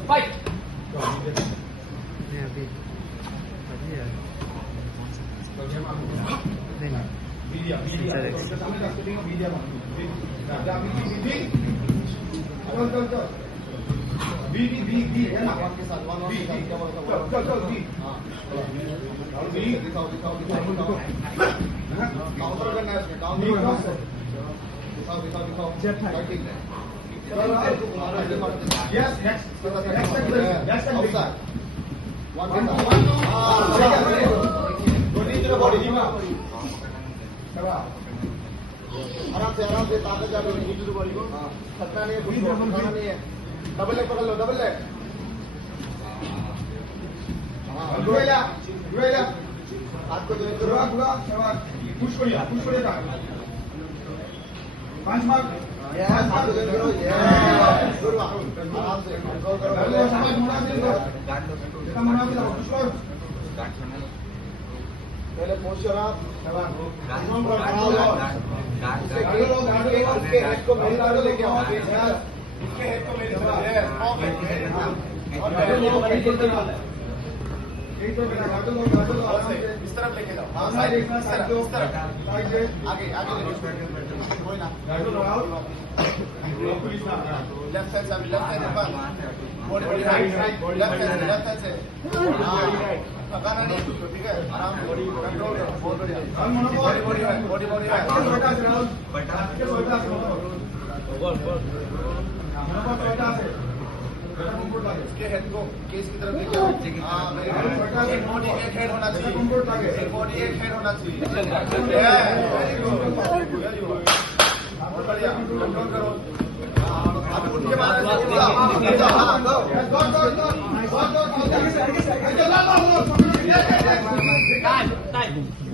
Fight. नहीं अभी अभी है नहीं Yes, next. Next. Outside. One. आराम से ताकत जा रही है बॉडी को खतरा नहीं है कुछ खतरा नहीं है डबल लेग पकड़ लो डबल लेग हाथ को जोड़ करो पूरा पुश करिए पांच मार्क हाथ को जोड़ करो आराम से कंट्रोल करो पहले पोस्चर आप इसके हेड को मेरी तरफ लेके आओ इसके हेड को मेरी तरफ इस तरफ लेके जाओ आगे कोई ना लेफ्ट साइड से बॉडी लेफ्ट साइड से थकाना नहीं ठीक है आराम से कंट्रोल करो बॉडी इसके हेड को केस की तरफ देखो एक बॉडी एक हेड होना चाहिए एक बॉडी एक हेड होना चाहिए बहुत बढ़िया कंट्रोल करो आप उठ के मारो Time.